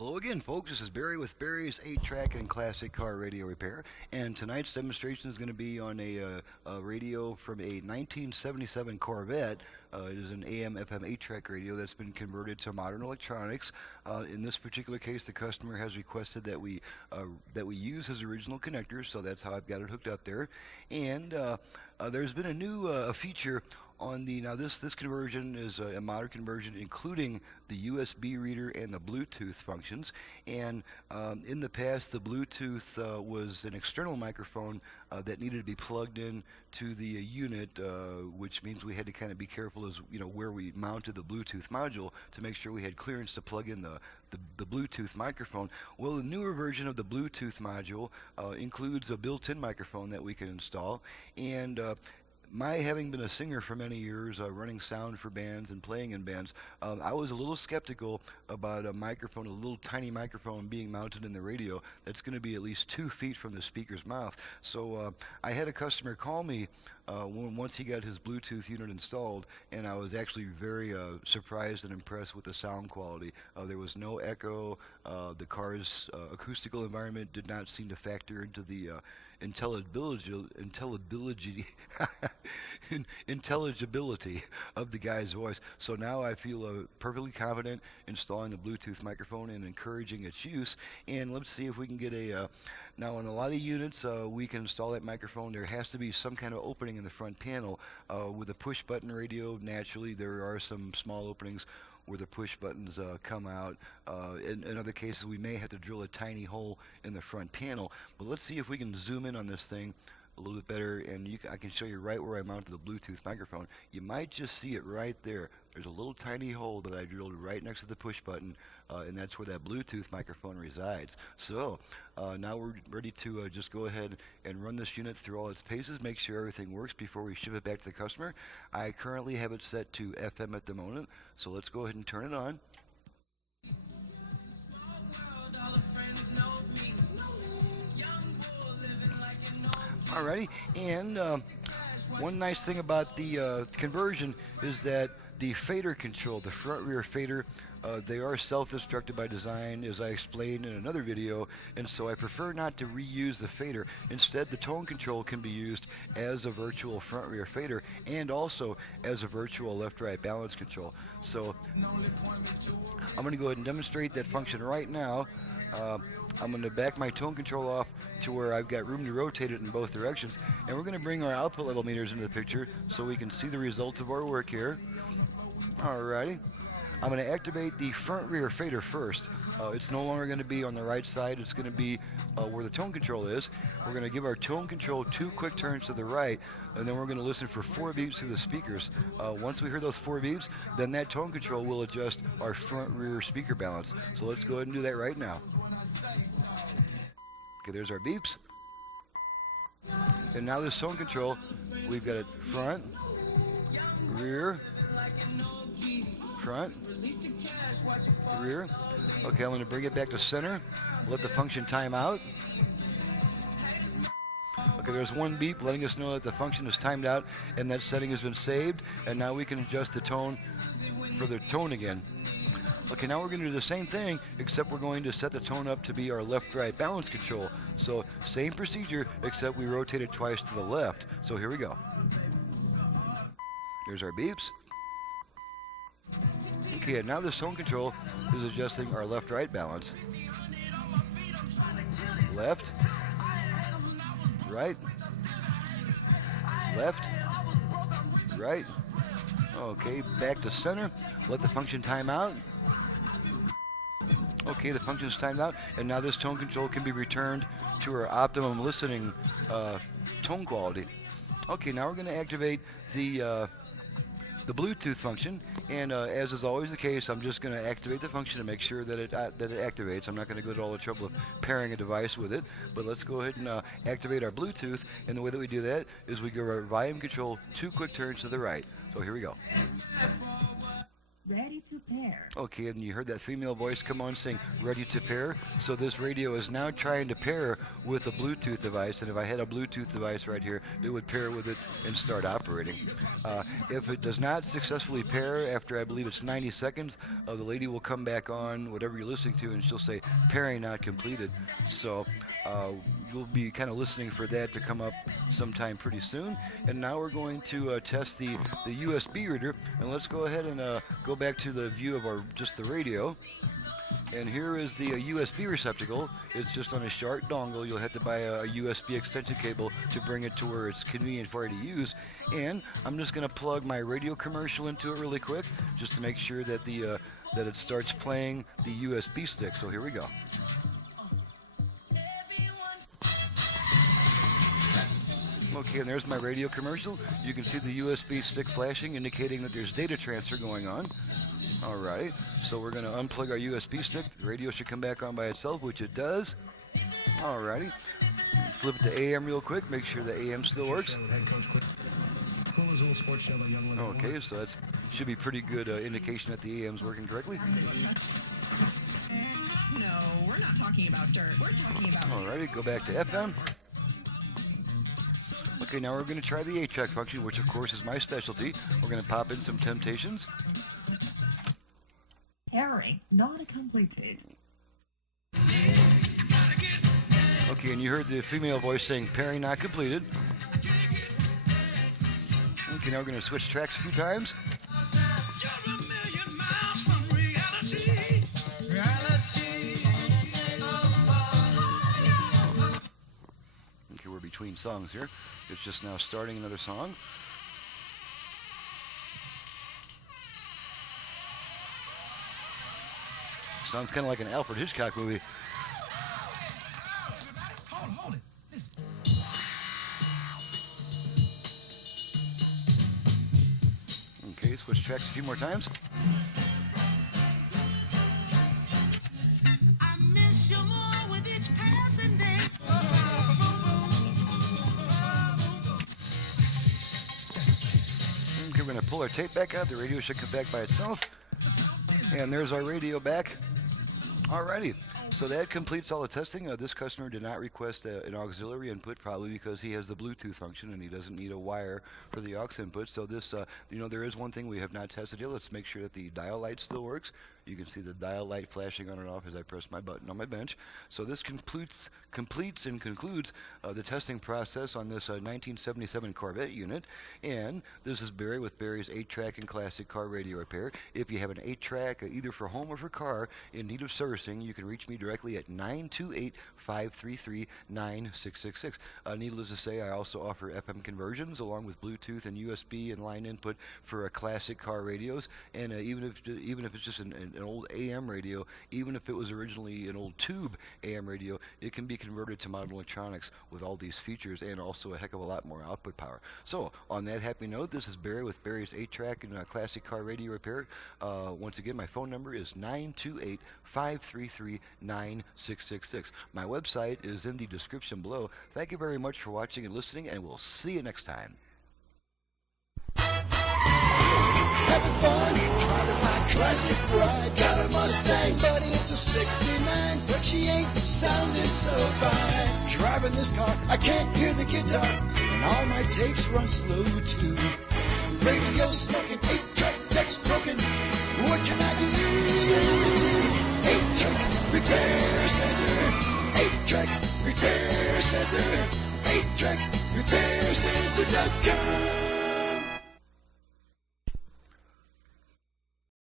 Hello again, folks. This is Barry with Barry's 8-Track and Classic Car Radio Repair. And tonight's demonstration is going to be on a radio from a 1977 Corvette. It is an AM/FM 8-track radio that's been converted to modern electronics. In this particular case, the customer has requested that we use his original connector, so that's how I've got it hooked up there. And there's been a new feature on the this conversion is a modern conversion, including the USB reader and the Bluetooth functions. And in the past, the Bluetooth was an external microphone that needed to be plugged in to the unit, which means we had to kind of be careful as where we mounted the Bluetooth module to make sure we had clearance to plug in the Bluetooth microphone. Well, the newer version of the Bluetooth module includes a built-in microphone that we can install. And my having been a singer for many years, running sound for bands and playing in bands, I was a little skeptical about a microphone, a little tiny microphone being mounted in the radio that's going to be at least 2 feet from the speaker's mouth. So I had a customer call me once he got his Bluetooth unit installed, and I was actually very surprised and impressed with the sound quality. There was no echo. The car's acoustical environment did not seem to factor into the intelligibility of the guy's voice. So now I feel perfectly confident installing the Bluetooth microphone and encouraging its use. And let's see if we can get now on a lot of units we can install that microphone. There has to be some kind of opening in the front panel. With a push button radio, naturally there are some small openings where the push buttons come out. In other cases, we may have to drill a tiny hole in the front panel. But let's see if we can zoom in on this thing a little bit better, and I can show you right where I mounted the Bluetooth microphone. You might just see it right there. There's a little tiny hole that I drilled right next to the push button, and that's where that Bluetooth microphone resides. So now we're ready to just go ahead and run this unit through all its paces, make sure everything works before we ship it back to the customer. I currently have it set to FM at the moment, so let's go ahead and turn it on. Alrighty, and one nice thing about the conversion is that the fader control, the front-rear fader, they are self-destructed by design, as I explained in another video, and so I prefer not to reuse the fader. Instead, the tone control can be used as a virtual front-rear fader and also as a virtual left-right balance control. So I'm going to go ahead and demonstrate that function right now. I'm going to back my tone control off to where I've got room to rotate it in both directions, and we're going to bring our output level meters into the picture so we can see the results of our work here. Alrighty. I'm going to activate the front rear fader first. It's no longer going to be on the right side. It's going to be where the tone control is. We're going to give our tone control 2 quick turns to the right, and then we're going to listen for 4 beeps through the speakers. Once we hear those 4 beeps, then that tone control will adjust our front rear speaker balance. So let's go ahead and do that right now. Okay, there's our beeps. And now this tone control, we've got it front, rear, front, rear. Okay, I'm going to bring it back to center. Let the function time out. Okay, there's 1 beep letting us know that the function is timed out and that setting has been saved. And now we can adjust the tone for the tone again. Okay, now we're going to do the same thing, except we're going to set the tone up to be our left-right balance control. So same procedure, except we rotate it twice to the left. So here we go. Here's our beeps. Okay, and now this tone control is adjusting our left-right balance. Left, right, left, right. Okay, back to center. Let the function time out. Okay, the function is timed out, and now this tone control can be returned to our optimum listening tone quality. Okay, now we're going to activate the Bluetooth function, and as is always the case, I'm just going to activate the function to make sure that it activates. I'm not going to go to all the trouble of pairing a device with it, but let's go ahead and activate our Bluetooth, and the way that we do that is we give our volume control 2 quick turns to the right. So here we go. Ready to pair. Okay, and you heard that female voice come on saying ready to pair. So this radio is now trying to pair with a Bluetooth device, and if I had a Bluetooth device right here, it would pair with it and start operating. If it does not successfully pair after, I believe it's 90 seconds, the lady will come back on whatever you're listening to, and she'll say pairing not completed. So you'll be kind of listening for that to come up sometime pretty soon. And now we're going to test the USB reader, and let's go ahead and go back to the view of just the radio. And here is the USB receptacle. It's just on a short dongle. You'll have to buy a USB extension cable to bring it to where it's convenient for you to use. And I'm just going to plug my radio commercial into it really quick, just to make sure that that it starts playing the USB stick. So here we go. Okay, and there's my radio commercial. You can see the USB stick flashing, indicating that there's data transfer going on. All right, so we're going to unplug our USB stick. The radio should come back on by itself, which it does. All righty. Flip it to AM real quick, make sure the AM still works. Okay, so that should be pretty good indication that the AM's working correctly. No, we're not talking about dirt. We're talking about... All righty, go back to FM. Okay, now we're going to try the 8-track function, which of course is my specialty. We're going to pop in some Temptations. Pairing not completed. Okay, and you heard the female voice saying pairing not completed. Okay, now we're going to switch tracks a few times. Okay, we're between songs here. It's just now starting another song. Sounds kind of like an Alfred Hitchcock movie. Hold it. Listen. Okay, switch tracks a few more times. I miss you more with each passing day. Okay, we're going to pull our tape back out. The radio should come back by itself. And there's our radio back. Alrighty, so that completes all the testing. This customer did not request an auxiliary input, probably because he has the Bluetooth function and he doesn't need a wire for the aux input. So this, there is one thing we have not tested yet. Let's make sure that the dial light still works. You can see the dial light flashing on and off as I press my button on my bench. So this completes and concludes the testing process on this 1977 Corvette unit. And this is Barry with Barry's 8-track and classic car radio repair. If you have an 8-track, either for home or for car, in need of servicing, you can reach me directly at 928-533-9666. Needless to say, I also offer FM conversions along with Bluetooth and USB and line input for classic car radios. And even if it's just an old AM radio, even if it was originally an old tube AM radio, it can be converted to modern electronics with all these features and also a heck of a lot more output power. So, on that happy note, this is Barry with Barry's 8-track and classic car radio repair. Once again, my phone number is 928-533-9666. My website is in the description below. Thank you very much for watching and listening, and we'll see you next time. Having fun, driving my classic ride. Got a Mustang, buddy, it's a 69, but she ain't sounding so fine. Driving this car, I can't hear the guitar, and all my tapes run slow too. Radio smoking, 8-track deck's broken. What can I do? Send it to 8-track repair center. 8-track repair center. 8-track repair center.com.